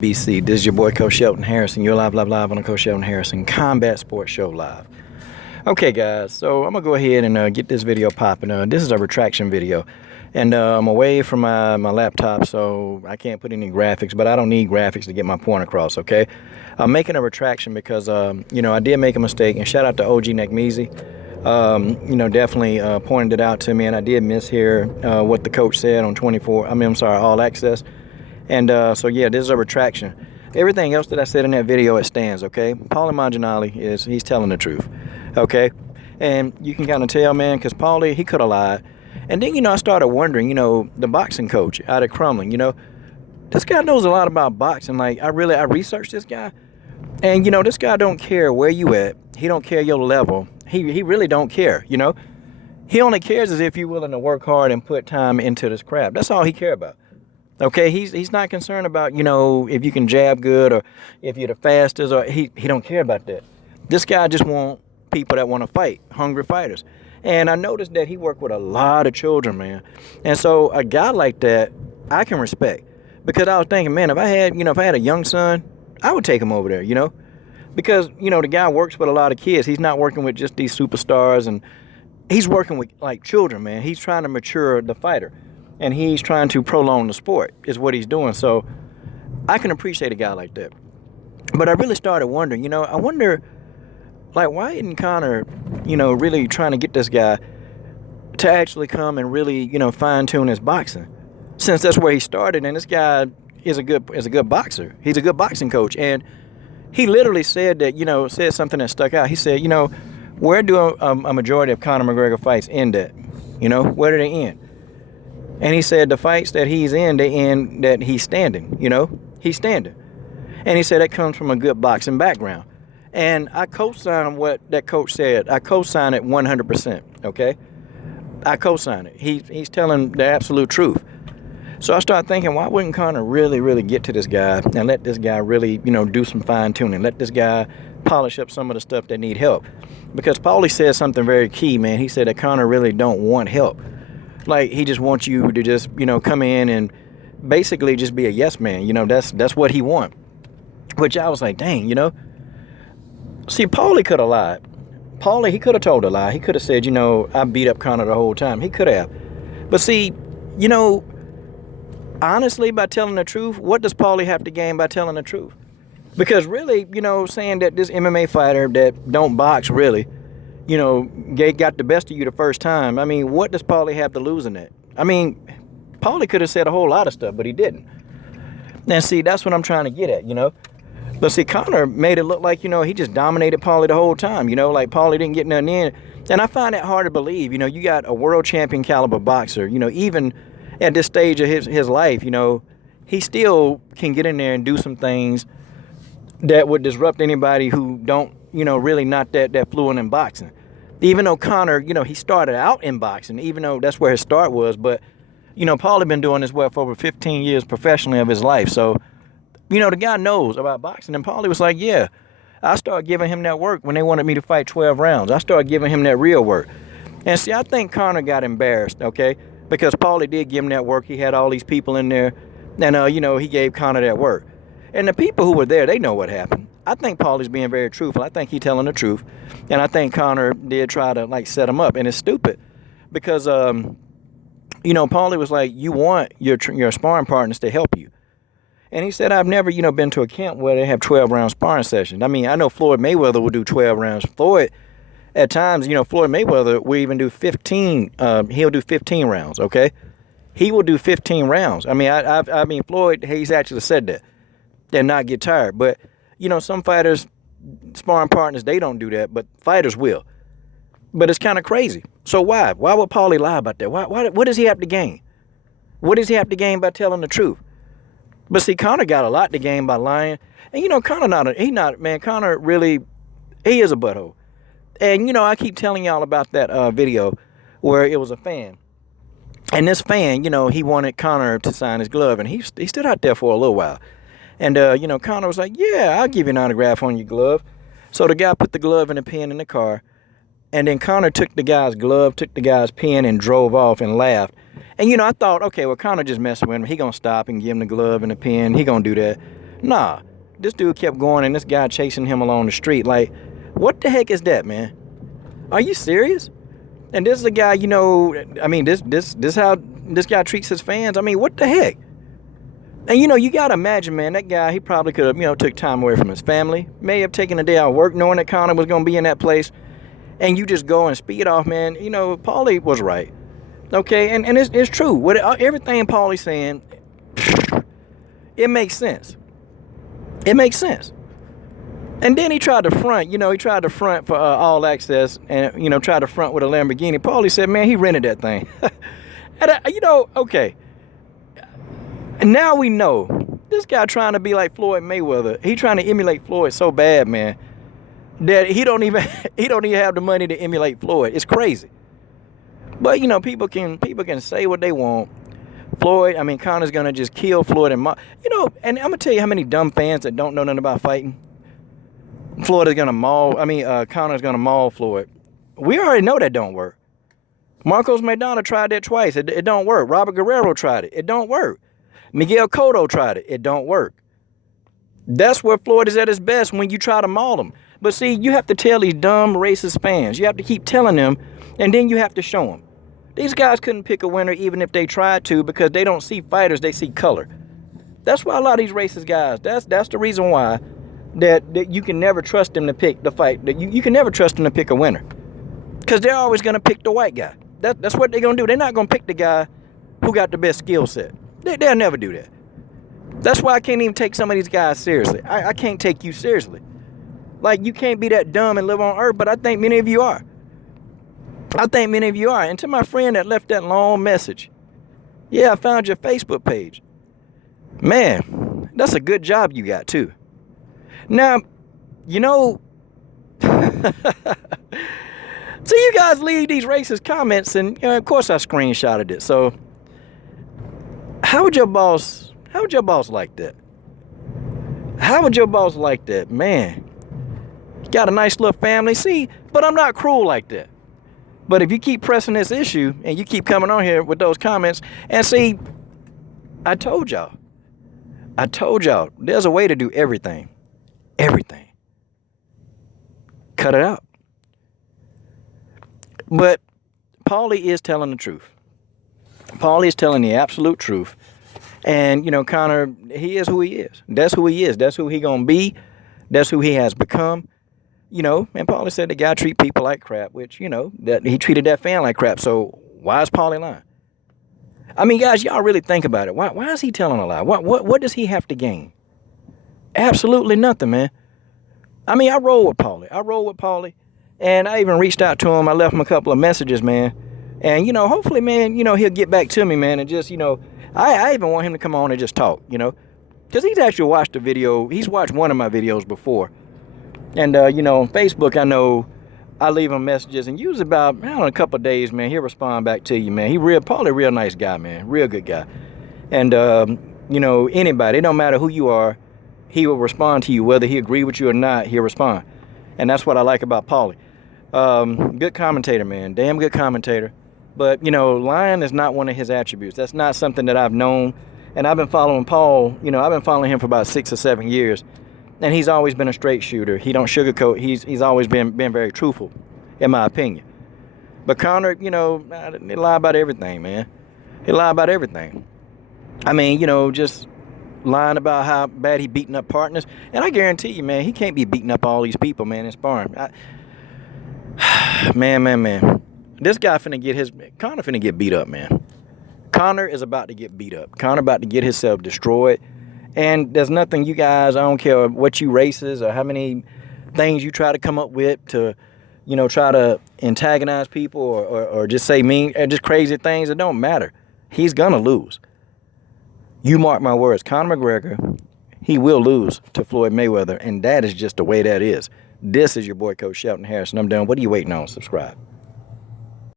BC. This is your boy Coach Shelton Harrison. You're live on the Coach Shelton Harrison Combat Sports Show live. Okay, guys, so I'm gonna go ahead and get this video popping. This is a retraction video, and I'm away from my laptop, so I can't put any graphics. But I don't need graphics to get my point across. Okay, I'm making a retraction because I did make a mistake, and shout out to OG Nekmeezy. Definitely pointed it out to me, and I did mishear what the coach said on All Access. And so yeah, this is a retraction. Everything else that I said in that video, it stands, okay? Paulie Malignaggi he's telling the truth, okay? And you can kind of tell, man, because Paulie, he could have lied. And then, I started wondering, the boxing coach out of Crumlin, this guy knows a lot about boxing. Like, I researched this guy. And, this guy don't care where you at. He don't care your level. He really don't care, He only cares as if you're willing to work hard and put time into this craft. That's all he care about. Okay, he's not concerned about, if you can jab good or if you're the fastest, or he don't care about that. This guy just want people that want to fight, hungry fighters. And I noticed that he worked with a lot of children, man. And so a guy like that, I can respect. Because I was thinking, man, if I had a young son, I would take him over there, Because, the guy works with a lot of kids. He's not working with just these superstars, and he's working with, like, children, man. He's trying to mature the fighter. And he's trying to prolong the sport, is what he's doing. So I can appreciate a guy like that. But I really started wondering, I wonder, like, why isn't Conor, really trying to get this guy to actually come and really, fine-tune his boxing? Since that's where he started, and this guy is a good boxer. He's a good boxing coach. And he literally said that, said something that stuck out. He said, where do a majority of Conor McGregor fights end at? Where do they end? And he said the fights that he's in, they end that he's standing, He's standing. And he said that comes from a good boxing background. And I co-sign what that coach said. I co-sign it 100%, okay? I co-sign it. He's telling the absolute truth. So I started thinking, why wouldn't Conor really, really get to this guy and let this guy really, do some fine-tuning? Let this guy polish up some of the stuff that need help. Because Paulie said something very key, man. He said that Conor really don't want help. Like, he just wants you to just, come in and basically just be a yes man. That's what he wants. Which I was like, dang, See, Paulie could have lied. Paulie, he could have told a lie. He could have said, I beat up Conor the whole time. He could have. But see, honestly, by telling the truth, what does Paulie have to gain by telling the truth? Because really, saying that this MMA fighter that don't box really, got the best of you the first time. I mean, what does Paulie have to lose in that? I mean, Paulie could have said a whole lot of stuff, but he didn't. And see, that's what I'm trying to get at, But see, Conor made it look like, he just dominated Paulie the whole time, like Paulie didn't get nothing in. And I find that hard to believe. You got a world champion caliber boxer, even at this stage of his life, he still can get in there and do some things that would disrupt anybody who don't, really not that fluent in boxing. Even though Conor, he started out in boxing, even though that's where his start was. But, Paulie been doing this for over 15 years professionally of his life. So, the guy knows about boxing. And Paulie was like, yeah, I started giving him that work when they wanted me to fight 12 rounds. I started giving him that real work. And see, I think Conor got embarrassed, okay? Because Paulie did give him that work. He had all these people in there. And, he gave Conor that work. And the people who were there, they know what happened. I think Paulie's being very truthful. I think he's telling the truth. And I think Conor did try to, set him up. And it's stupid. Because, Paulie was like, you want your sparring partners to help you. And he said, I've never, been to a camp where they have 12-round sparring sessions. I mean, I know Floyd Mayweather will do 12 rounds. Floyd, at times, Floyd Mayweather will even do 15. He'll do 15 rounds, okay? He will do 15 rounds. I mean, Floyd, he's actually said that. And not get tired. But, some fighters, sparring partners, they don't do that, but fighters will. But it's kind of crazy. So why? Why would Paulie lie about that? Why? What does he have to gain? What does he have to gain by telling the truth? But see, Conor got a lot to gain by lying. And, Conor really, he is a butthole. And, I keep telling y'all about that video where it was a fan. And this fan, he wanted Conor to sign his glove, and he stood out there for a little while. And, Conor was like, yeah, I'll give you an autograph on your glove. So the guy put the glove and the pen in the car. And then Conor took the guy's glove, took the guy's pen, and drove off and laughed. And, I thought, okay, well, Conor just messing with him. He going to stop and give him the glove and the pen. He going to do that. Nah, this dude kept going and this guy chasing him along the street. Like, what the heck is that, man? Are you serious? And this is a guy, I mean, this how this guy treats his fans. I mean, what the heck? And, you got to imagine, man, that guy, he probably could have, took time away from his family. May have taken a day out of work knowing that Conor was going to be in that place. And you just go and speed off, man. Paulie was right. Okay, and it's true. Everything Paulie's saying, it makes sense. It makes sense. And then he tried to front, for all access and, tried to front with a Lamborghini. Paulie said, man, he rented that thing. And, okay. And now we know this guy trying to be like Floyd Mayweather. He trying to emulate Floyd so bad, man, that he don't even have the money to emulate Floyd. It's crazy. But, people can say what they want. Conor's going to just kill Floyd and and I'm going to tell you how many dumb fans that don't know nothing about fighting. Conor's going to maul Floyd. We already know that don't work. Marcos Maidana tried that twice. It don't work. Robert Guerrero tried it. It don't work. Miguel Cotto tried it. It don't work. That's where Floyd is at his best, when you try to maul him. But see, you have to tell these dumb racist fans. You have to keep telling them, and then you have to show them. These guys couldn't pick a winner even if they tried to, because they don't see fighters, they see color. That's why a lot of these racist guys, that's the reason why that you can never trust them to pick the fight. You can never trust them to pick a winner, because they're always going to pick the white guy. That's what they're going to do. They're not going to pick the guy who got the best skill set. They'll never do that. That's why I can't even take some of these guys seriously. I can't take you seriously. Like, you can't be that dumb and live on earth, but I think many of you are. And to my friend that left that long message, yeah, I found your Facebook page. Man, that's a good job you got, too. Now, so you guys leave these racist comments, and of course I screenshotted it. So how would your boss like that? How would your boss like that? Man, got a nice little family. See, but I'm not cruel like that. But if you keep pressing this issue and you keep coming on here with those comments, and see, I told y'all, there's a way to do everything. Everything. Cut it out. But Paulie is telling the truth. Paulie is telling the absolute truth. And, Conor, he is who he is. That's who he is. That's who he gonna be. That's who he has become. And Paulie said the guy treat people like crap, which, that he treated that fan like crap. So why is Paulie lying? I mean, guys, y'all really think about it. Why is he telling a lie? What does he have to gain? Absolutely nothing, man. I mean, I roll with Paulie. And I even reached out to him. I left him a couple of messages, man. And, hopefully, man, he'll get back to me, man. And just, I even want him to come on and just talk, because he's actually watched the video. He's watched one of my videos before. And, on Facebook, I know I leave him messages, and usually about, a couple of days, man, he'll respond back to you, man. Paulie, real nice guy, man. Real good guy. And, anybody, it don't matter who you are, he will respond to you. Whether he agree with you or not, he'll respond. And that's what I like about Paulie. Good commentator, man. Damn good commentator. But, lying is not one of his attributes. That's not something that I've known. And I've been following Paul, I've been following him for about 6 or 7 years. And he's always been a straight shooter. He don't sugarcoat. He's always been very truthful, in my opinion. But Conor, they lie about everything, man. He lie about everything. I mean, just lying about how bad he beating up partners. And I guarantee you, man, he can't be beating up all these people, man, in sparring. Man. This guy Conor finna get beat up, man. Conor is about to get beat up. Conor about to get himself destroyed. And there's nothing you guys, I don't care what you races or how many things you try to come up with to, try to antagonize people or just say mean and just crazy things. It don't matter. He's going to lose. You mark my words. Conor McGregor, he will lose to Floyd Mayweather. And that is just the way that is. This is your boy, Coach Shelton Harris. And I'm done. What are you waiting on? Subscribe.